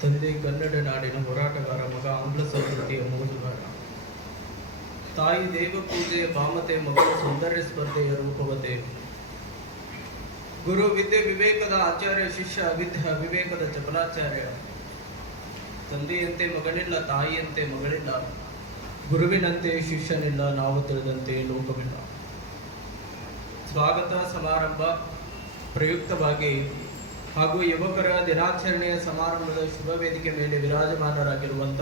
ತಂದೆ ಕನ್ನಡ ನಾಡಿನ ಹೋರಾಟಗಾರ ಮಗ ಆಂಗ್ಲ ಸಂಸ್ಕೃತಿಯ ಮೂಲಗಾರ ತಾಯಿ ದೇವ ಪೂಜೆಯ ಭಾಮತೆ ಮಗಳು ಸೌಂದರ್ಯ ಸ್ಪರ್ಧೆಯ ರೂಪವತೆ. ಗುರು ವಿದ್ಯೆ ವಿವೇಕದ ಆಚಾರ್ಯ, ಶಿಷ್ಯ ವಿದ್ಯ ವಿವೇಕದ ಚಪಲಾಚಾರ್ಯ. ತಂದೆಯಂತೆ ಮಗಳಿಲ್ಲ ತಾಯಿಯಂತೆ ಮಗಳಿಲ್ಲ. ಗುರುವಿನಂತೆ ಶಿಷ್ಯನಿಲ್ಲ, ನಾವು ತಿಳಿದಂತೆ ಲೋಕವಿಲ್ಲ. ಸ್ವಾಗತ ಸಮಾರಂಭ ಪ್ರಯುಕ್ತವಾಗಿ ಹಾಗೂ ಯುವಕರ ದಿನಾಚರಣೆಯ ಸಮಾರಂಭದ ಶುಭ ವೇದಿಕೆ ಮೇಲೆ ವಿರಾಜಮಾನರಾಗಿರುವಂತ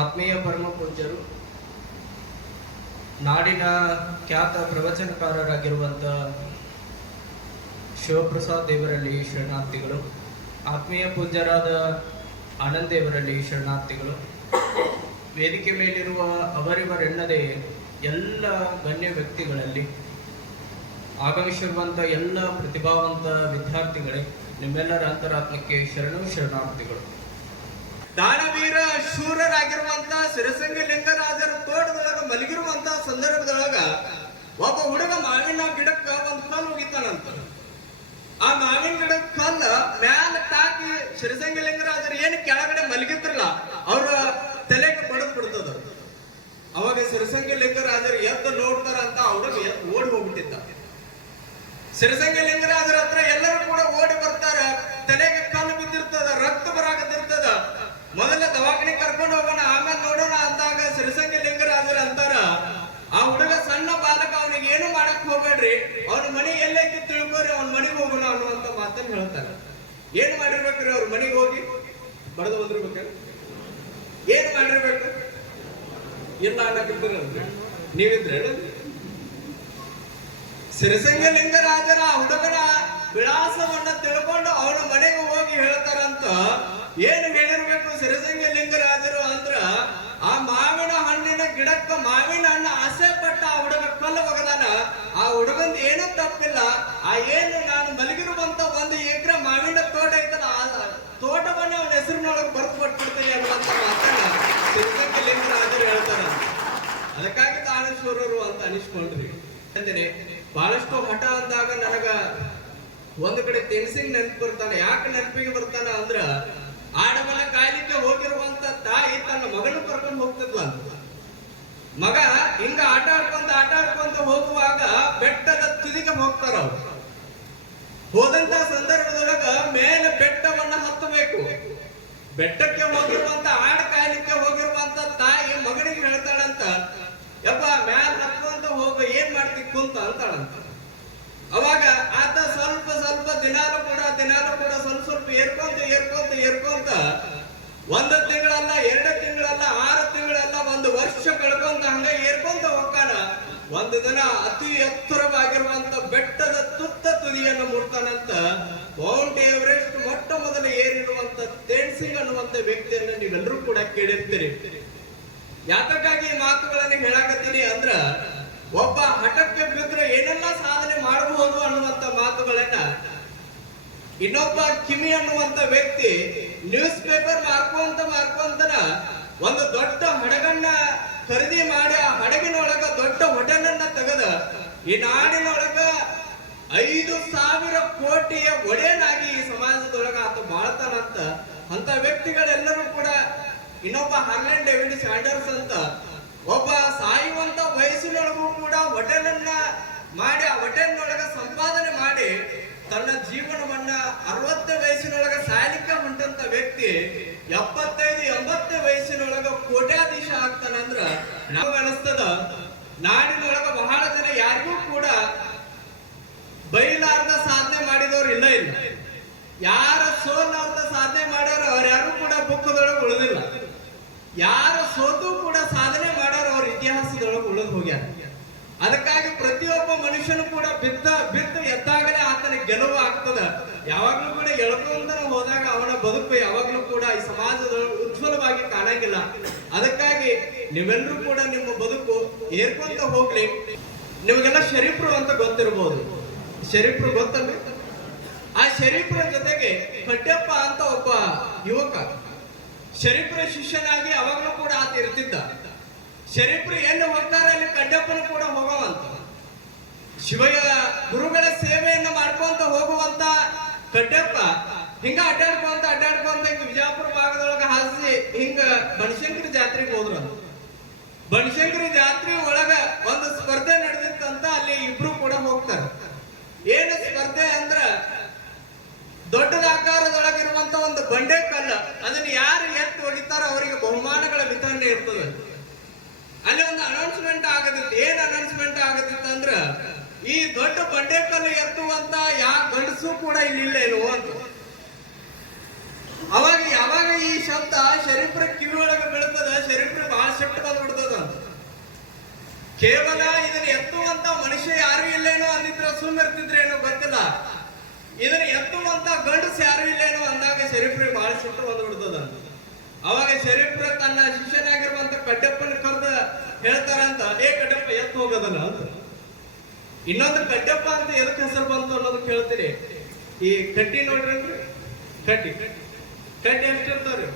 ಆತ್ಮೀಯ ಪರಮ ಪೂಜ್ಯರು, ನಾಡಿನ ಖ್ಯಾತ ಪ್ರವಚನಕಾರರಾಗಿರುವಂಥ ಶಿವಪ್ರಸಾದ್ ದೇವರಲ್ಲಿ ಶರಣಾರ್ಥಿಗಳು, ಆತ್ಮೀಯ ಪೂಜ್ಯರಾದ ಆನಂದ್ ದೇವರಲ್ಲಿ ಶರಣಾರ್ಥಿಗಳು, ವೇದಿಕೆ ಮೇಲಿರುವ ಅವರಿವರೆನ್ನದೇ ಎಲ್ಲ ಗಣ್ಯ ವ್ಯಕ್ತಿಗಳಲ್ಲಿ ಆಗಮಿಸಿರುವಂಥ ಎಲ್ಲ ಪ್ರತಿಭಾವಂತ ವಿದ್ಯಾರ್ಥಿಗಳೇ ನಿಮ್ಮೆಲ್ಲರ ಅಂತರಾತ್ಮಕ್ಕೆ ಶರಣು ಶರಣಾರ್ಥಿಗಳು. ದಾನವೀರ ಶೂರರಾಗಿರುವಂತ ಸಿರಸಂಗ ಲಿಂಗರಾಜರ ತೋಟದೊಳಗ ಮಲಗಿರುವಂತ ಸಂದರ್ಭದೊಳಗ ಒಬ್ಬ ಹುಡುಗ ಮಾವಿನ ಗಿಡಕ್ಕ ಒಂದು ಕಲ್ಲು ಹೋಗಿತ್ತಾನಂತ ಆ ಮಾವಿನ ಗಿಡದ ಕಲ್ಲ ಮ್ಯಾಲ ತಾಕಿ ಶಿರಸಂಗ ಲಿಂಗರಾಜರು ಏನು ಕೆಳಗಡೆ ಮಲಗಿದ್ರಲ್ಲ ಅವ್ರ ತಲೆಗೆ ಬಡದ್ ಬಿಡ್ತದ. ಅವಾಗ ಸಿರಸಂಗ ಲಿಂಗರಾಜರು ಎದ್ದು ನೋಡ್ತಾರ ಅಂತ ಅವ್ರಿಗೆ ಓಡಿ ಹೋಗ್ಬಿಟ್ಟಿದ್ದ. ಸಿರಸಂಗಿ ಲಿಂಗರಾಜರ ಹತ್ರ ಎಲ್ಲರೂ ಕೂಡ ಓಡಿ ಬರ್ತಾರೆ. ತಲೆಗೆ ಕಲ್ಲು ಬಿದ್ದಿರ್ತದ, ರಕ್ತ ಬರಾಕತ್ತಿರ್ತದ. ಮೊದಲ ದವಾಖಾನೆ ಕರ್ಕೊಂಡು ಹೋಗೋಣ, ಆಮೇಲೆ ನೋಡೋಣ ಅಂದಾಗ ಸಿರಸಂಗಿ ಲಿಂಗರಾಜರ ಅಂತಾರ. ಆ ಹುಡುಗ ಸಣ್ಣ ಬಾಲಕ, ಅವನಿಗೆ ಏನು ಮಾಡಕ್ ಹೋಗ್ಬೇಡ್ರಿ. ಅವನ ಮನೆ ಎಲ್ಲೈತಿ ತಿಳ್ಕೊರಿ, ಅವ್ನ ಮನೆಗೆ ಹೋಗೋಣ ಅನ್ನುವಂತ ಮಾತನ್ನ ಹೇಳ್ತಾರೆ. ಏನ್ ಮಾಡಿರ್ಬೇಕ್ರಿ ಅವ್ರ ಮನೆಗೆ ಹೋಗಿ? ಬಡದು ಬಂದಿರ್ಬೇಕು? ಏನ್ ಮಾಡಿರ್ಬೇಕು? ಇಲ್ಲ ಅನ್ನಕ್ಕಿದ್ದೀರಲ್ರಿ ನೀವಿದ್ರೆ ಸಿರಸಂಗ ಲಿಂಗರಾಜರ ಆ ಹುಡುಗನ ವಿಳಾಸವನ್ನ ತಿಳ್ಕೊಂಡು ಅವನು ಮನೆಗೆ ಹೋಗಿ ಹೇಳ್ತಾರಂತ. ಏನು ಹೇಳಿರ್ಬೇಕು ಸಿರಸಂಗ ಲಿಂಗರಾಜರು ಅಂದ್ರ, ಆ ಮಾವಿನ ಹಣ್ಣಿನ ಗಿಡಕ್ಕ ಮಾವಿನ ಹಣ್ಣು ಆಸೆ ಪಟ್ಟ ಆ ಹುಡುಗ ಕಲ್ಲು ಒಗದಾನ. ಆ ಹುಡುಗಂದ ಏನೂ ತಪ್ಪಿಲ್ಲ. ಆ ಏನು ನಾನು ಮಲಗಿರುವಂತ ಒಂದು ಎಕರೆ ಮಾವಿನ ತೋಟ ಐತಲ್ಲ, ಆ ತೋಟವನ್ನ ಅವನ ಹೆಸರಿನೊಳಗೆ ಬರ್ತು ಕೊಟ್ಬಿಡ್ತೀನಿ ಅನ್ನುವಂತ ಮಾತನ್ನ ಸಿರಸಂಗ ಲಿಂಗರಾಜರು ಹೇಳ್ತಾರ ಅದಕ್ಕಾಗಿ ತಾಳೇಶ್ವರರು ಅಂತ ಅನಿಸ್ಕೊಂಡ್ರಿ. ಅಂದ್ರೆ ಬಹಳಷ್ಟು ಹಠ ಅಂದಾಗ ನನಗ ಒಂದ್ ಕಡೆ ತೆನ್ಸಿಂಗ್ ನೆನಪು ಬರ್ತಾನೆ, ಯಾಕೆ ನೆನಪಿಗೆ ಬರ್ತಾನ ಅಂದ್ರ ಆಡಮಲ ಕಾಯ್ಲಿಕ್ಕೆ ಹೋಗಿರುವಂತ ತಾಯಿ ತನ್ನ ಮಗನ ಕರ್ಕೊಂಡು ಹೋಗ್ತಿದ್ಲ ಮಗ ಹಿಂಗ ಆಟ ಆಡ್ಕೊಂತ ಆಟ ಆಡ್ಕೊಂತ ಹೋಗುವಾಗ ಬೆಟ್ಟದ ತುದಿಗೆ ಹೋಗ್ತಾರ ಅವ್ರು. ಹೋದಂತ ಸಂದರ್ಭದೊಳಗ ಮೇಲೆ ಬೆಟ್ಟವನ್ನ ಹತ್ತಬೇಕು. ಬೆಟ್ಟಕ್ಕೆ ಹೋಗಿರುವಂತ ಆಡ ಕಾಯ್ಲಿಕ್ಕೆ ಹೋಗಿರುವಂತ ತಾಯಿ ಮಗನಿಗೆ ಹೇಳ್ತಾಳಂತ, ಯಪ್ಪ ಮ್ಯಾಲ ಹೋಗ ಏನ್ ಮಾಡ್ತಿ ಕುಂತ ಅಂತಾಳಂತ. ಅವಾಗ ಆತ ಸ್ವಲ್ಪ ಸ್ವಲ್ಪ ದಿನಾಲು ಕೂಡ ದಿನಾಲು ಕೂಡ ಸ್ವಲ್ಪ ಸ್ವಲ್ಪ ಏರ್ಕೊಂತ ಏರ್ಕೊಂತ ಏರ್ಕೊಂತ ಒಂದು ತಿಂಗಳಲ್ಲ, ಎರಡು ತಿಂಗಳಲ್ಲ, ಆರು ತಿಂಗಳಲ್ಲ, ಒಂದು ವರ್ಷ ಕಳ್ಕೊಂತ ಹಂಗ ಏರ್ಕೊಂತ ಹೋಗ್ತಾನ. ಒಂದು ದಿನ ಅತಿ ಎತ್ತರವಾಗಿರುವಂತ ಬೆಟ್ಟದ ತುತ್ತ ತುದಿಯನ್ನು ಮುಟ್ತಾನಂತ ಮೌಂಟ್ ಎವರೆಸ್ಟ್ ಮೊಟ್ಟ ಮೊದಲ ಏರಿರುವಂತ ತೇನ್ಸಿಂಗ್ ಅನ್ನುವಂತ ವ್ಯಕ್ತಿಯನ್ನ ನೀವೆಲ್ಲರೂ ಕೂಡ ಕೇಳಿರ್ತೀರಿ. ಯಾತಕ್ಕಾಗಿ ಈ ಮಾತುಗಳನ್ನು ಹೇಳಾಕತ್ತೀನಿ ಅಂದ್ರ ಒಬ್ಬ ಹಠಕ್ಕೆ ಬಿದ್ರೆ ಏನೆಲ್ಲ ಸಾಧನೆ ಮಾಡಬಹುದು ಅನ್ನುವಂತ ಮಾತುಗಳನ್ನ ಇನ್ನೊಬ್ಬ ಕಿಮಿ ಅನ್ನುವಂತ ವ್ಯಕ್ತಿ ನ್ಯೂಸ್ ಪೇಪರ್ ಮಾರ್ಕೊಂತ ಮಾರ್ಕೊಂತನ ಒಂದು ದೊಡ್ಡ ಹಡಗನ್ನ ಖರೀದಿ ಮಾಡಿ ಆ ಹಡಗಿನೊಳಗ ದೊಡ್ಡ ಹೊಟೆಲನ್ನ ತೆಗೆದ ಈ ನಾಡಿನೊಳಗ ಐದು ಸಾವಿರ ಕೋಟಿಯ ಒಡೆಯನಾಗಿ ಈ ಸಮಾಜದೊಳಗ ಆತ ಬಾಳ್ತಾನಂತ ಅಂತ ವ್ಯಕ್ತಿಗಳೆಲ್ಲರೂ ಕೂಡ ಇನ್ನೊಬ್ಬ ಹಾರ್ಲೆಂಡ್ ಡೇವಿಡ್ ಸ್ಯಾಂಡರ್ಸ್ ಅಂತ ಒಬ್ಬ ಸಾಯುವಂತ ವಯಸ್ಸಿನೊಳಗೂ ಕೂಡ ಒಟನನ್ನ ಮಾಡಿ, ಆ ಹೋಟೆಲ್ನೊಳಗ ಸಂಪಾದನೆ ಮಾಡಿ ತನ್ನ ಜೀವನವನ್ನ ಅರವತ್ತನೇ ವಯಸ್ಸಿನೊಳಗ ಸಾಯಲಿಕ್ಕೆ ಹೊಂಟಂತ ವ್ಯಕ್ತಿ ಎಪ್ಪತ್ತೈದು, ಎಂಬತ್ತು ವಯಸ್ಸಿನೊಳಗ ಕೋಟ್ಯಾಧೀಶ ಆಗ್ತಾನಂದ್ರ ನಾವು ಅನಿಸ್ತದ ನಾಡಿನೊಳಗ ಬಹಳ ಜನ ಯಾರಿಗೂ ಕೂಡ ಬೈಲಾರ್ದ ಸಾಧನೆ ಮಾಡಿದವ್ರು ಇಲ್ಲ ಇಲ್ಲ. ಯಾರ ಸೋಲಾರ್ದ ಸಾಧನೆ ಮಾಡ್ಯಾರ ಅವ್ರ ಯಾರು ಕೂಡ ಬುಕ್ಕದೊಳಗೆ ಉಳಿದಿಲ್ಲ. ಯಾರ ಸೋತು ಉಳಿದು ಹೋಗ್ಯಾರ ಅದಕ್ಕಾಗಿ ಪ್ರತಿಯೊಬ್ಬ ಮನುಷ್ಯನು ಕೂಡ ಬಿದ್ದ ಬಿದ್ದ ಎದ್ದಾಗಲೇ ಆತನ ಗೆಲುವು ಆಗ್ತದ. ಯಾವಾಗ್ಲೂ ಕೂಡ ಎಳ್ಕೊಂತ ಹೋದಾಗ ಅವನ ಬದುಕು ಯಾವಾಗ್ಲೂ ಕೂಡ ಈ ಸಮಾಜದ ಉಜ್ವಲವಾಗಿ ಕಾಣಂಗಿಲ್ಲ. ಅದಕ್ಕಾಗಿ ನೀವೆಲ್ಲರೂ ಕೂಡ ನಿಮ್ಮ ಬದುಕು ಏರ್ಕೊಂತ ಹೋಗ್ಲಿ. ನಿಮಗೆಲ್ಲ ಶರೀಫ್ರು ಅಂತ ಗೊತ್ತಿರಬಹುದು ಶರೀಫ್ರು ಗೊತ್ತಲ್ಲ ಆ ಶರೀಫ್ರ ಜೊತೆಗೆ ಕಡ್ಡಪ್ಪ ಅಂತ ಒಬ್ಬ ಯುವಕ. ಶರೀಫ್ರ ಶಿಷ್ಯನಾಗಿ ಅವಾಗಲೂ ಕೂಡ ಆತ ಇರ್ತಿದ್ದ. ಶರೀಫ್ರು ಏನು ಹೋಗ್ತಾರೆ ಅಲ್ಲಿ ಕಡ್ಡಪ್ಪನು ಕೂಡ ಹೋಗುವಂತ. ಶಿವಯ್ಯ ಗುರುಗಳ ಸೇವೆಯನ್ನು ಮಾಡ್ಕೊಂತ ಹೋಗುವಂತ ಕಡ್ಡಪ್ಪ ಹಿಂಗ ಅಡ್ಡಾಡ್ಕೊಂತ ಅಡ್ಡಾಡ್ಕೊಂತ ಹಿಂಗ ವಿಜಯಪುರ ಭಾಗದೊಳಗೆ ಹಾಸಿ ಹಿಂಗ ಬನಶಂಕರ ಜಾತ್ರೆಗೆ ಹೋದ್ರು ಬನಶಂಕರ ಜಾತ್ರೆ ಒಳಗ ಒಂದು ಸ್ಪರ್ಧೆ ನಡೆದಿತ್ತಂತ ಅಲ್ಲಿ ಇಬ್ರು ಕೂಡ ಹೋಗ್ತಾರೆ. ಏನು ಸ್ಪರ್ಧೆ ಅಂದ್ರ ದೊಡ್ಡದ ಆಕಾರದೊಳಗಿರುವಂತ ಒಂದು ಬಂಡೆ ಕಲ್ಲ ಅದನ್ನ ಯಾರು ಎತ್ತು ಹೊಡಿತಾರೋ ಅವರಿಗೆ ಬಹುಮಾನಗಳ ವಿತರಣೆ ಇರ್ತದೆ ಅಲ್ಲಿ ಒಂದು ಅನೌನ್ಸ್ಮೆಂಟ್ ಆಗದಿತ್ತು ಏನ್ ಅನೌನ್ಸ್ಮೆಂಟ್ ಆಗದಿತ್ತು ಅಂದ್ರ, ಈ ದೊಡ್ಡ ಬಂಡೆ ಕಲ್ಲು ಎತ್ತುವಂತ ಯಾವ ಗಂಡಸು ಕೂಡ ಇಲ್ಲೇನೋ ಇಲ್ಲ ಅಂತ. ಅವಾಗ ಯಾವಾಗ ಈ ಶಬ್ದ ಶರೀಫ್ರ ಕಿವಿ ಒಳಗೆ ಬೀಳ್ತದ, ಶರೀಫ್ರ ಬಹಳ ಶಬ್ದ ಬಂದ್ಬಿಡ್ತದ ಅಂತ. ಕೇವಲ ಇದನ್ನ ಎತ್ತುವಂತ ಮನುಷ್ಯ ಯಾರು ಇಲ್ಲೇನೋ ಅಂದಿದ್ರ ಸುಮ್ಮಿರ್ತಿದ್ರೇನೋ ಗೊತ್ತಿಲ್ಲ. ಇದನ್ನ ಎತ್ತುವಂತ ಗಂಡಸ್ ಯಾರು ಇಲ್ಲೇನೋ ಅಂದಾಗ ಶರೀಫ್ರ ಬಹಳ ಶಬ್ದ ಬಂದ್ಬಿಡ್ತದ ಅವಾಗ ಶರೀಫ್ರ ತನ್ನ ಶಿಷ್ಯನಾಗಿರುವಂತ ಕಡ್ಡಪ್ಪನ ಕರೆದ ಹೇಳ್ತಾರಂತ, ಏ ಕಡ್ಡಪ್ಪ ಎತ್ತು ಹೋಗೋದಲ್ಲ ಅಂತ. ಇನ್ನೊಂದು ಕಡ್ಡಪ್ಪ ಅಂತ ಎದಕ್ಕೆ ಹೆಸರು ಬಂತು ಅನ್ನೋದು ಕೇಳ್ತೀರಿ? ಈ ಕಡ್ಡಿ ನೋಡ್ರಿ ಕಡ್ಡಿ ಕಡ್ಡಿ ಎಷ್ಟಿರ್ತಾವ್ರಿ?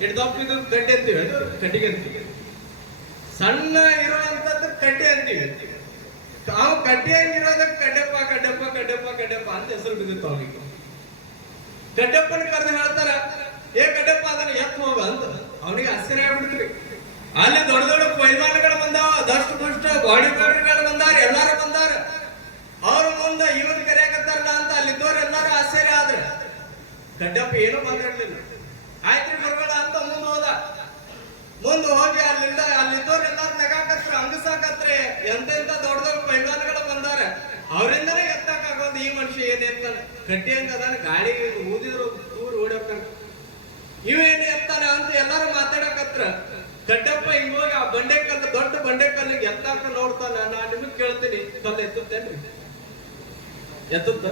ಹಿಡ್ದಪ್ಪ ಇದು ಕಡ್ಡಿ ಅಂತೀವಿ ಕಡ್ಡಿಗೆ ಅಂತೀವಿ. ಸಣ್ಣ ಇರುವಂತದ್ದು ಕಡ್ಡಿ ಅಂತೀವಿ. ಅವ್ ಕಡ್ಡಿಯಾಗಿರೋದಕ್ಕೆ ಕಡ್ಡಪ್ಪ ಕಡ್ಡಪ್ಪ ಕಡ್ಡಪ್ಪ ಕಡ್ಡಪ್ಪ ಅಂತ ಹೆಸರು ಬಿದ್ದಿತ್ತು ಅವನಿಗೆ. ಕಡ್ಡಪ್ಪನ ಕರೆದು ಹೇಳ್ತಾರ, ಏ ಕಡ್ಡಪ್ಪ, ಅದನ್ನ ಎತ್ತು ಹೋಗ ಅಂತ. ಅವನಿಗೆ ಆಶ್ಚರ್ಯ ಆಗ್ಬಿಡ್ತೀರಿ. ಅಲ್ಲಿ ದೊಡ್ಡ ದೊಡ್ಡ ಪೈಲ್ವಾನ್ಗಳು ಬಂದಾವ, ದಷ್ಟ ಪುಷ್ಟ ಬಾಡಿ ಬಿಲ್ಡರ್ಗಳು ಬಂದಾರ, ಎಲ್ಲಾರು ಬಂದಾರ. ಅವ್ರ ಮುಂದೆ ಇವನ್ ಕರೆಯಾಕತ್ತಾರಲ್ಲ ಅಂತ ಅಲ್ಲಿದ್ದವ್ರು ಎಲ್ಲಾರು ಆಶ್ಚರ್ಯ ಆದ್ರೆ. ಗಡ್ಡಪ್ಪ ಏನು ಬಂದಿರ್ಲಿಲ್ಲ. ಆಯ್ತು ಗುರುಗಳ ಅಂತ ಮುಂದೆ ಹೋದ. ಮುಂದೆ ಹೋಗಿ ಅಲ್ಲಿಂದ ಅಲ್ಲಿದ್ದವ್ರು ಎಲ್ಲಾರು ನಗಾಕತ್ರ ಅಂಗಸಾಕತ್ರೆ, ಎಂತೆಂತ ದೊಡ್ಡ ದೊಡ್ಡ ಪೈಲ್ವಾನ್ಗಳು ಬಂದಾರ. ಅವರಿಂದನೇ ಎತ್ತಕ್ಕಾಗೋದು ಈ ಮನುಷ್ಯ ಏನ್ ಕಟ್ಟಿ ಹಂಗ ಅದಾನ, ಗಾಳಿ ಊದಿದ್ರು ಊರು ಓಡಾಕ ಇವೇನೇ ಎತ್ತಾನ ಅಂತ ಎಲ್ಲಾರು ಮಾತಾಡಕತ್ರ. ಕಡ್ಡಪ್ಪ ಇವಾಗ ಆ ಬಂಡೆ ಕಲ್ಲು ದೊಡ್ಡ ಬಂಡೆ ಕಲ್ಲಿಗೆ ಎತ್ತಾಕ ನೋಡ್ತಾನ ನಿಮಗೆ ನಿಮಗ್ ಕೇಳ್ತೀನಿ. ಕಲ್ಲು ಎತ್ತುತ್ತೇನ್ರಿ? ಎತ್ತುತ್ತ?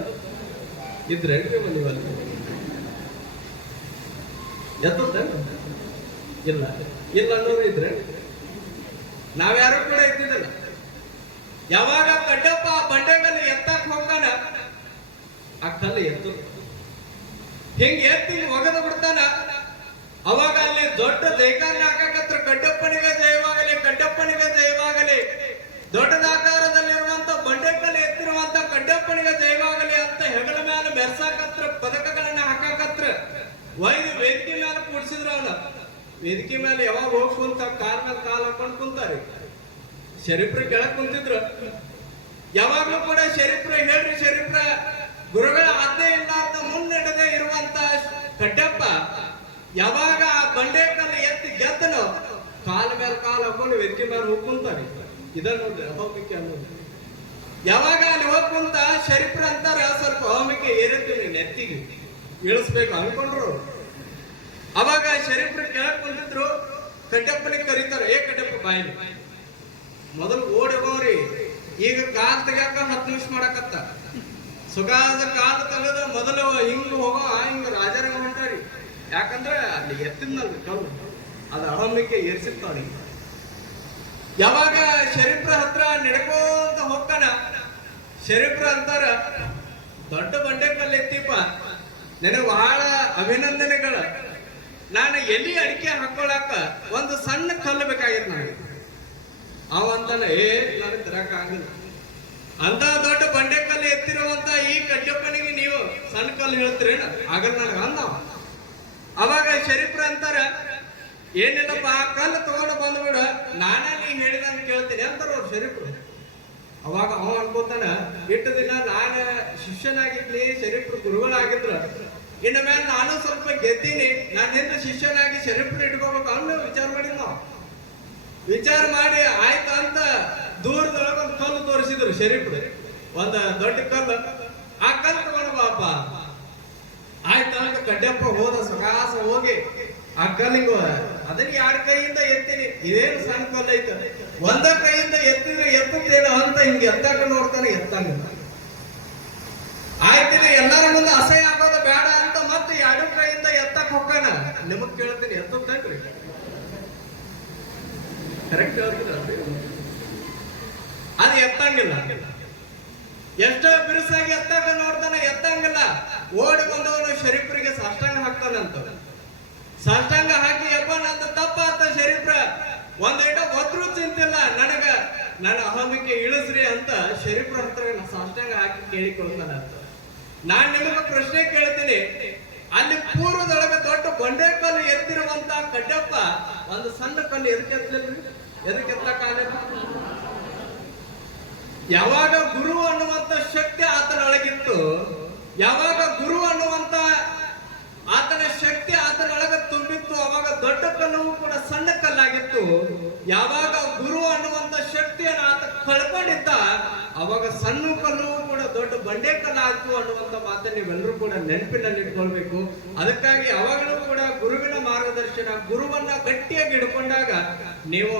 ಇದ್ರೆ ನೀವಲ್ಲ ಎತ್ತುತ್ತ? ಇಲ್ಲ. ಇಲ್ಲ ಅನ್ನೋರು ಇದ್ರೆ ನಾವ್ಯಾರು ಕೂಡ ಇದ್ದಿದ್ದಿಲ್ಲ ಯಾವಾಗ ಕಡ್ಡಪ್ಪ ಆ ಬಂಡೆಕಲ್ಲು ಎತ್ತಾಕ ಹೋಗ್ತಾನ, ಆ ಕಲ್ಲು ಎತ್ತು. ಹಿಂಗೆ ಎತ್ತಿ ಒಗದು ಬಿಡ್ತಾನ ಅವಾಗ ಅಲ್ಲಿ ದೊಡ್ಡ ಜೈಕಾರಣ ಹಾಕಕತ್ರ ಕಡ್ಡಪ್ಪನಿಗೆ ಜಯವಾಗಲಿ ಕಡ್ಡಪ್ಪನಿಗೆ ಜಯವಾಗಲಿ. ದೊಡ್ಡದಾಕಾರದಲ್ಲಿರುವಂತ ಮೇಲೆ ಎತ್ತಿರುವಂತ ಕಡ್ಡಪ್ಪನಿಗೆ ಜಯವಾಗಲಿ ಅಂತ ಹೆಗಲ ಮೇಲೆ ಮೆರ್ಸಾಕತ್ರ ಪದಕಗಳನ್ನ ಹಾಕಾಕತ್ರ ವೈದ್ಯ ವೇದಿಕೆ ಮೇಲೆ ಕೂಡ್ಸಿದ್ರು ಅವನ ವೇದಿಕೆ ಮೇಲೆ ಯಾವಾಗ ಹೋಗಿ ಕುಂತ, ಕಾಲ್ ಮೇಲೆ ಕಾಲ್ ಹಾಕೊಂಡು ಕುಂತಾರೆ. ಶರೀಫ್ರ ಕೆಳಗ್ ಕುಂತಿದ್ರು. ಯಾವಾಗ್ಲೂ ಕೂಡ ಶರೀಫ್ರ, ಹೇಳ್ರಿ ಶರೀಫ್ರ, ಗುರುಗಳ ಆಜ್ಞೆ ಅಂತ ಮುನ್ನಡೆದೇ ಇರುವಂತ ಕಡ್ಡಪ್ಪ. ಯಾವಾಗ ಆ ಬಂಡೆ ಕಲ್ಲು ಎತ್ತಿ ಗೆದ್ದನು, ಕಾಲ ಮೇಲೆ ಕಾಲು ಹಾಕೊಂಡು ವ್ಯಕ್ತಿ ಮೇಲೆ ಹೋಗಿ ಇದನ್ನು ಅಹೋಮಿಕೆ ಅನ್ನೋದು. ಯಾವಾಗ ಅಲ್ಲಿ ಹೋಗಿ ಕುಂತ ಶರೀಫ್ರ ಅಂತಾರ ಸ್ವಲ್ಪ ಹೋಮಿಕೆ ಏರಿತೀನಿ ನೆತ್ತಿಗೆ. ಇಳಿಸ್ಬೇಕು ಅನ್ಕೊಂಡ್ರು. ಅವಾಗ ಶರೀಫ್ರ ಕೆಳಕ್ ಬಂದಿದ್ರು ಕಡ್ಡಪ್ಪನಿಗೆ ಕರೀತಾರೆ, ಏ ಕಡ್ಡಪ್ಪ ಬಾಯಿ ಮೊದಲು ಓಡಿಬೋರಿ ಈಗ ಕಾಲ್ ತೆಗಿಯಾಕ ಹತ್ತು ನಿಮಿಷ ಮಾಡಕತ್ತ. ಸುಖಾದ ಕಾಲ್ ತಗದ ಮೊದಲು ಹಿಂಗ್ ಹೋಗೋ, ಹಿಂಗ ರಾಜರಂಗ ಯಾಕಂದ್ರೆ ಅಲ್ಲಿ ಎತ್ತಿನಲ್ಲಿ ಕಲ್ಲು. ಅದು ಅಳಂಬಿಕೆ ಏರ್ಸಿತ್ತು ಯಾವಾಗ ಶರೀಫ್ರ ಹತ್ರ ನಡ್ಕೋಂತ ಹೋಗ್ತಾನ, ಶರೀಫ್ರ ಅಂತಾರ, ದೊಡ್ಡ ಬಂಡೆ ಕಲ್ಲು ಎತ್ತಿಪ್ಪ, ನನಗೆ ಬಹಳ ಅಭಿನಂದನೆಗಳು. ನಾನು ಎಲ್ಲಿ ಅಡಿಕೆ ಹಾಕೊಳಕ ಒಂದು ಸಣ್ಣ ಕಲ್ಲು ಬೇಕಾಗಿತ್ತು ನನಗೆ. ಅವ ಏ, ನನಗೆ ತರಕ ಆಗಿಲ್ಲ. ಅಂತ ದೊಡ್ಡ ಬಂಡೆ ಕಲ್ಲು ಎತ್ತಿರುವಂತ ಈ ಕಡ್ಡಪ್ಪನಿಗೆ ನೀವು ಸಣ್ಣ ಕಲ್ಲು ಹೇಳ್ತೀರೇನ? ಆಗಲ್ಲ ನನಗೆ ಅಂದ ಅವ. ಅವಾಗ ಶರೀಫ್ರ ಅಂತಾರ. ಏನಿಲ್ಲಪ್ಪ, ಆ ಕಲ್ಲು ತಗೊಂಡು ಬಂದ್ಬಿಡ. ನಾನೇ ನೀನ್ ಹೇಳಿದಂಗೆ ಕೇಳ್ತೀನಿ ಅಂತಾರ ಅವ್ರು ಶರೀಫ್ ಅವಾಗ ಅವ ಅನ್ಕೋತಾನ ಇಟ್ಟು ದಿನ ನಾನು ಶಿಷ್ಯನಾಗಿದ್ಲಿ ಶರೀಫ್ರು ಗುರುಗಳಾಗಿದ್ರ. ಇನ್ನ ಮೇಲೆ ನಾನು ಸ್ವಲ್ಪ ಗೆದ್ದೀನಿ. ನಾನಿಂದ ಶಿಷ್ಯನಾಗಿ ಶರೀಫ್ರು ಇಟ್ಕೋಬೇಕು. ಅನ್ನೋ ವಿಚಾರ ನಾವು ವಿಚಾರ ಮಾಡಿ, ಆಯ್ತು ಅಂತ ದೂರದೊಳಗೊಂದು ಕಲ್ಲು ತೋರಿಸಿದ್ರು ಶರೀಫ್ರು. ಒಂದ ದೊಡ್ಡ ಕಲ್ಲು. ಆ ಕಲ್ಲು ತಗೊಂಡು ಬಾಪ ಕಡ್ಡಪ್ಪ ಹೋದ ಸಕಾಸ ಹೋಗಿ ಆ ಕಲ್ಲಿಗೆ ಅದನ್ನ ಎರಡು ಕೈಯಿಂದ ಎತ್ತೀನಿ. ಇದೇನು ಸಣ್ಣ ಕಲ್ಲ ಒಂದ ಕೈಯಿಂದ ಎತ್ತಿದ್ರೆ ಎತ್ತುತ್ತೇನೋ ಅಂತ ಹಿಂಗೆ ಎತ್ತಾಕ ನೋಡ್ತಾನೆ, ಎತ್ತಂಗ. ಆಯ್ತಿಲ್ಲ ಎಲ್ಲರ ಮುಂದೆ ಅಸಹ್ಯ ಆಗೋದು ಬೇಡ ಅಂತ ಮತ್ತೆ ಎರಡು ಕೈಯಿಂದ ಎತ್ತಕ್ ಹೋಗ್ತಾನ ನಿಮಗ್ ಕೇಳ್ತೀನಿ, ಎತ್ತುತ್ತೇನ್ರಿ? ಕರೆಕ್ಟ್ ಅದು ಎತ್ತಂಗಿಲ್ಲ. ಎಷ್ಟೋ ಬಿರುಸಾಗಿ ಎತ್ತಾಗ ನೋಡ್ತಾನೆ ಎತ್ತಂಗಿಲ್ಲ. ಓಡಿ ಬಂದವನು ಶರೀಫ್ರಿಗೆ ಸಾಷ್ಟಾಂಗ ಹಾಕ್ತಾನಂತ. ಸಾಷ್ಟಾಂಗ ಹಾಕಿ ಎಪ್ಪ ನಂತ ತಪ್ಪ ಅಂತ ಶರೀಫ್ರ ಒಂದೇಟ ಒದ್ರು ಚಿಂತಿಲ್ಲ ನನಗ ನನ್ನ ಅಹಮಿಕೆ ಇಳಿಸ್ರಿ ಅಂತ ಶರೀಫ್ರ ಹತ್ರ ಸಾಷ್ಟಾಂಗ ಹಾಕಿ ಕೇಳಿಕೊಳ್ತಾನಂತ. ನಾನ್ ನಿಮಗೆ ಪ್ರಶ್ನೆ ಕೇಳ್ತೀನಿ. ಅಲ್ಲಿ ಪೂರ್ವದೊಳಗೆ ದೊಡ್ಡ ಬಂಡೆ ಕಲ್ಲು ಎತ್ತಿರುವಂತ ಕಡ್ಡಪ್ಪ, ಒಂದು ಸಣ್ಣ ಕಲ್ಲು ಎದಕ್ಕೆ ಎತ್ತಲಿಲ್ಲ ಎದಕ್ಕೆ ಎತ್ತಕ್ಕಾಗಲ್ಲ ಯಾವಾಗ ಗುರು ಅನ್ನುವಂತ ಶಕ್ತಿ ಆತನೊಳಗಿತ್ತು ಯಾವಾಗ ಗುರು ಅನ್ನುವಂತ ಆತನ ಶಕ್ತಿ ಆತನೊಳಗೆ ತುಂಬಿತ್ತು, ಅವಾಗ ದೊಡ್ಡ ಕಲ್ಲು ಕೂಡ ಸಣ್ಣ ಕಲ್ಲಾಗಿತ್ತು. ಯಾವಾಗ ಗುರು ಅನ್ನುವಂತ ಶಕ್ತಿಯನ್ನು ಆತ ಕಳ್ಕೊಂಡಿದ್ದ, ಅವಾಗ ಸಣ್ಣ ಕಲ್ಲು ಕೂಡ ದೊಡ್ಡ ಬಂಡೆ ಕಲ್ಲಾಗ್ತು ಅನ್ನುವಂತ ಮಾತನ್ನ ನೀವೆಲ್ಲರೂ ಕೂಡ ನೆನಪಿನಲ್ಲಿ ಇಟ್ಕೊಳ್ಬೇಕು. ಅದಕ್ಕಾಗಿ ಯಾವಾಗಲೂ ಕೂಡ ಗುರುವಿನ ಮಾರ್ಗದರ್ಶನ, ಗುರುವನ್ನ ಗಟ್ಟಿಯಾಗಿ ಹಿಡ್ಕೊಂಡಾಗ ನೀವು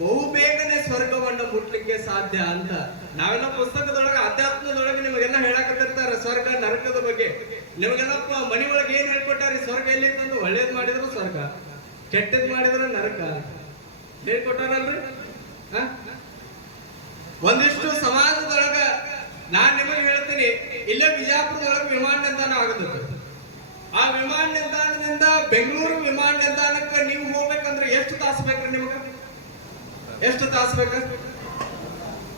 ಬಹುಬೇಗನೆ ಸ್ವರ್ಗವನ್ನು ಮುಟ್ಲಿಕ್ಕೆ ಸಾಧ್ಯ ಅಂತ. ನಾವೆಲ್ಲ ಪುಸ್ತಕದೊಳಗೆ, ಅಧ್ಯಾತ್ಮದೊಳಗೆ ನಿಮಗೆಲ್ಲ ಹೇಳಕತ್ತಿರ್ತಾರೆ, ಸ್ವರ್ಗ ನರಕದ ಬಗ್ಗೆ. ನಿಮಗೆಲ್ಲ ಮನಿ ಒಳಗೆ ಏನ್ ಹೇಳ್ಕೊಟ್ಟಾರ? ಸ್ವರ್ಗ ಎಲ್ಲಿ ತಂದು ಒಳ್ಳೇದ್ ಮಾಡಿದ್ರು ಸ್ವರ್ಗ. ಕೆಟ್ಟದ್ ಮಾಡಿದ್ರು ನರಕ. ಹೇಳ್ಕೊಟ್ಟಾರಲ್ರಿ? ಒಂದಿಷ್ಟು ಸಮಾಜದೊಳಗ ನಾನ್ ನಿಮಗೆ ಹೇಳ್ತೀನಿ, ಇಲ್ಲೇ ಬಿಜಾಪುರದೊಳಗೆ ವಿಮಾನ ನಿಲ್ದಾಣ ಆಗದ ಆ ವಿಮಾನ ನಿಲ್ದಾಣದಿಂದ ಬೆಂಗಳೂರು ವಿಮಾನ ನಿಲ್ದಾಣಕ್ಕೆ ನೀವು ಹೋಗ್ಬೇಕಂದ್ರೆ ಎಷ್ಟು ತಾಸು ಬೇಕ್ರಿ ನಿಮಗೆ? ಎಷ್ಟು ತಾಸು ಬೇಕ?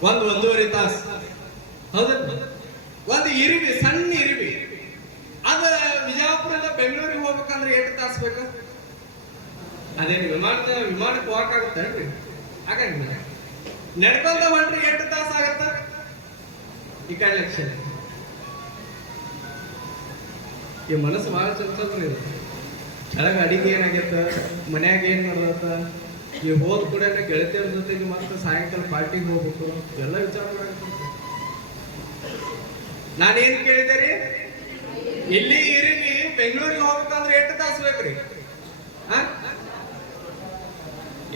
ಒಂದು, ಒಂದೂವರೆ ತಾಸು. ಹೌದಾ? ಒಂದು ಇರಿವಿ, ಸಣ್ಣ ಇರಿವಿ. ಅದ ವಿಜಯಪುರದಿಂದ ಬೆಂಗಳೂರಿಗೆ ಹೋಗ್ಬೇಕಂದ್ರೆ ಎಷ್ಟು ತಾಸು ಬೇಕು? ಅದೇನು ವಿಮಾನ ವಿಮಾನಕ್ಕೆ ಹೋಗಕ್ಕಾಗುತ್ತೇನ್ರಿ ಆಗಂಗಿಲ್ಲ ನಡ್ಕೊಂತ ಹೊಂಟ್ರಿ ಎಷ್ಟು ತಾಸು ಆಗತ್ತ? ಈ ಕಡೆ ಲಕ್ಷ ಈ ಮನಸ್ಸು ಚಂದ್ರಿ ಕೆಳಗೆ ಕೆಳಗ ಅಡಿಗೆ ಏನಾಗೈತ? ಮನ್ಯಾಗ ಏನ್ ಮಾಡ್ದತ್ತ ಈ ಹೋದ್ ಕೂಡ ಗೆಳತಿಯರ ಜೊತೆಗೆ ಮತ್ತೆ ಸಾಯಂಕಾಲ ಪಾರ್ಟಿಗೆ ಹೋಗ್ಬೇಕು ಎಲ್ಲ ವಿಚಾರ ಮಾಡಬೇಕು. ನಾನೇನ್ ಕೇಳಿದೆ ರೀ? ಇಲ್ಲಿ ಇರಿಗಿ ಬೆಂಗಳೂರಿಗೆ ಹೋಗ್ಬೇಕಂದ್ರೆ ಎಷ್ಟು ತಾಸು ಬೇಕ್ರಿ?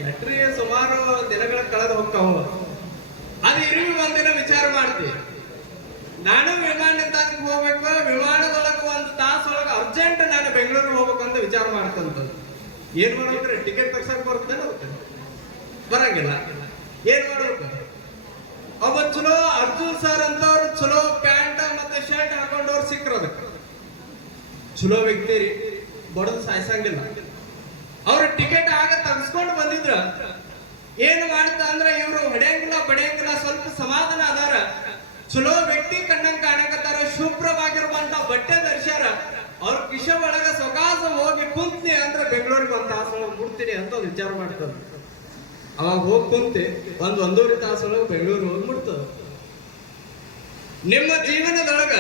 ಎಟ್ರಿ ಸುಮಾರು ದಿನಗಳ ಕಳೆದು ಹೋಗ್ತಾವ ಅದು ಇರಿವಿ ಒಂದಿನ ವಿಚಾರ ಮಾಡ್ತೀವಿ ನಾನು ವಿಮಾನ ನಿಲ್ದಾಣಕ್ಕೆ ಹೋಗ್ಬೇಕು, ವಿಮಾನದೊಳಗೆ ಒಂದು ತಾಸೊಳಗೆ ಅರ್ಜೆಂಟ್ ನಾನು ಬೆಂಗಳೂರಿಗೆ ಹೋಗ್ಬೇಕಂತ ವಿಚಾರ ಮಾಡ್ತಂತ ಏನ್ ಮಾಡ್ಬೇಕ್ರಿ ಟಿಕೆಟ್ ತಗ್ಸಕ್ ಬರ್ತೇನೆ ಬರಂಗಿಲ್ಲ. ಏನ್ ಮಾಡ್ಬೇಕು? ಒಬ್ಬ ಚಲೋ ಅರ್ಜುನ್ ಸರ್ ಅಂತವ್ರು ಚಲೋ ಪ್ಯಾಂಟ್ ಮತ್ತೆ ಶರ್ಟ್ ಹಾಕೊಂಡವ್ರು ಸಿಕ್ಕ್ರು ಅದಕ್ಕೆ. ಚಲೋ ವ್ಯಕ್ತಿ ರೀ. ಬಡದು ಸಾಯ್ಸಂಗಿಲ್ಲ. ಅವ್ರ ಟಿಕೆಟ್ ಆಗ ತಗ್ಸ್ಕೊಂಡು ಬಂದಿದ್ರ ಏನ್ ಮಾಡ್ತ ಅಂದ್ರ ಇವ್ರು ಹೊಡೆಯಂಗಿಲ್ಲ, ಬಡಿಯಂಗಿಲ್ಲ, ಸ್ವಲ್ಪ ಸಮಾಧಾನ ಅದಾರ. ಚಲೋ ವ್ಯಕ್ತಿ ಕಣ್ಣಂಗ್ ಕಾಣಕತ್ತಾರ, ಶುಭ್ರವಾಗಿರುವಂತ ಬಟ್ಟೆ ದರ್ಶಾರ ಅವ್ರ ಕಿಶ ಒಳಗ ಸೊಗಾಸ ಹೋಗಿ ಕುಂತ್ನಿ ಅಂದ್ರೆ ಬೆಂಗಳೂರಿಗೆ ಒಂದು ತಾಸೊಳಗೆ ಮುಡ್ತೀನಿ ಅಂತ ವಿಚಾರ ಮಾಡ್ತದ ಅವಾಗ ಹೋಗಿ ಕುಂತಿ ಒಂದು ಒಂದೂವರೆ ತಾಸೊಳಗೆ ಬೆಂಗಳೂರು ಹೋಗಿ ಮುಡ್ತದ ನಿಮ್ಮ ಜೀವನದೊಳಗ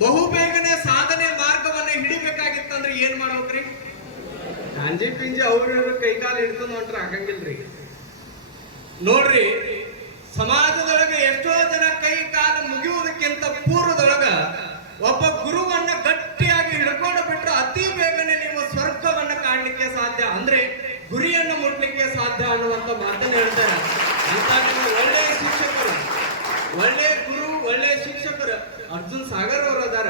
ಬಹುಬೇಗನೆ ಸಾಧನೆ ಮಾರ್ಗವನ್ನ ಹಿಡಿಬೇಕಾಗಿತ್ತಂದ್ರೆ ಏನ್ ಮಾಡ್ಬೇಕ್ರಿ? ಕಾಂಜಿ ಪಿಂಜಿ ಅವ್ರ ಕೈಕಾಲು ಹಿಡ್ಕೊಂಡು ನೋಡ್ರಿ ಆಗಂಗಿಲ್ರಿ ನೋಡ್ರಿ, ಸಮಾಜದೊಳಗೆ ಎಷ್ಟೋ ಜನ ಕೈ ಕಾಲು ಮುಗಿಯುವುದಕ್ಕಿಂತ ಪೂರ್ವದೊಳಗ ಒಬ್ಬ ಗುರುವನ್ನ ಗಟ್ಟಿಯಾಗಿ ಒಳ್ಳೆಯ ಶಿಕ್ಷಕರು, ಒಳ್ಳೆಯ ಗುರು, ಒಳ್ಳೆಯ ಶಿಕ್ಷಕರು. ಅರ್ಜುನ್ ಸಾಗರ್ ಅವರು ಅದಾರ.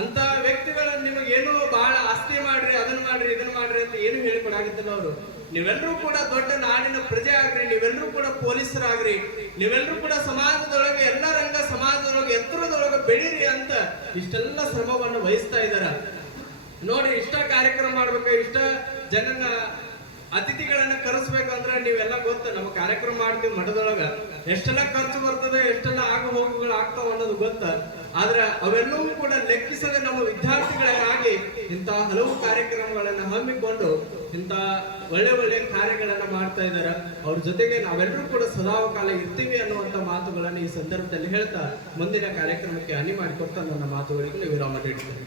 ಅಂತ ವ್ಯಕ್ತಿಗಳನ್ನ ನಿಮಗೆ ಏನು ಬಹಳ ಆಸ್ತಿ ಮಾಡ್ರಿ ಅದನ್ನ ಮಾಡ್ರಿ ಇದನ್ನ ಮಾಡ್ರಿ ಅಂತ ಏನು ಹೇಳಿಕೊಡಾಗಿದ್ದಿಲ್ಲ ಅವರು. ನೀವೆಲ್ಲರೂ ಕೂಡ ದೊಡ್ಡ ನಾಡಿನ ಪ್ರಜೆ ಆಗ್ರಿ ನೀವೆಲ್ಲರೂ ಕೂಡ ಪೊಲೀಸರಾಗ್ರಿ ನೀವೆಲ್ಲರೂ ಕೂಡ ಸಮಾಜದೊಳಗೆ ಎಲ್ಲ ರಂಗ ಸಮಾಜದೊಳಗೆ, ಎತ್ತರದೊಳಗೆ ಬೆಳೀರಿ ಅಂತ ಇಷ್ಟೆಲ್ಲ ಶ್ರಮವನ್ನು ವಹಿಸ್ತಾ ಇದಾರ. ನೋಡಿ ಇಷ್ಟ ಕಾರ್ಯಕ್ರಮ ಮಾಡ್ಬೇಕು, ಇಷ್ಟ ಜನನ ಅತಿಥಿಗಳನ್ನ ಕರೆಸ್ಬೇಕಂದ್ರೆ ನೀವೆಲ್ಲ ಗೊತ್ತ ಕಾರ್ಯಕ್ರಮ ಮಾಡ್ತೀವಿ ಮಠದೊಳಗ. ಎಷ್ಟೆಲ್ಲ ಖರ್ಚು ಬರ್ತದೆ, ಎಷ್ಟೆಲ್ಲ ಆಗು ಹೋಗುಗಳು ಆಗ್ತಾವ ಅನ್ನೋದು ಗೊತ್ತ. ಆದ್ರೆ ಅವೆಲ್ಲವೂ ಕೂಡ ಲೆಕ್ಕಿಸದೆ ನಮ್ಮ ವಿದ್ಯಾರ್ಥಿಗಳಾಗಿ ಇಂತಹ ಹಲವು ಕಾರ್ಯಕ್ರಮಗಳನ್ನ ಹಮ್ಮಿಕೊಂಡು ಇಂತ ಒಳ್ಳೆ ಒಳ್ಳೆ ಕಾರ್ಯಗಳನ್ನ ಮಾಡ್ತಾ ಇದಾರೆ. ಅವ್ರ ಜೊತೆಗೆ ನಾವೆಲ್ಲರೂ ಕೂಡ ಸದಾವಕಾಲ ಇರ್ತೀವಿ ಅನ್ನುವಂತ ಮಾತುಗಳನ್ನ ಈ ಸಂದರ್ಭದಲ್ಲಿ ಹೇಳ್ತಾ ಮುಂದಿನ ಕಾರ್ಯಕ್ರಮಕ್ಕೆ ಅನಿ ಮಾಡಿಕೊಡ್ತಾ ನನ್ನ ಮಾತುಗಳಿಗೆ ವಿರಾಮ ನೀಡ್ತೇನೆ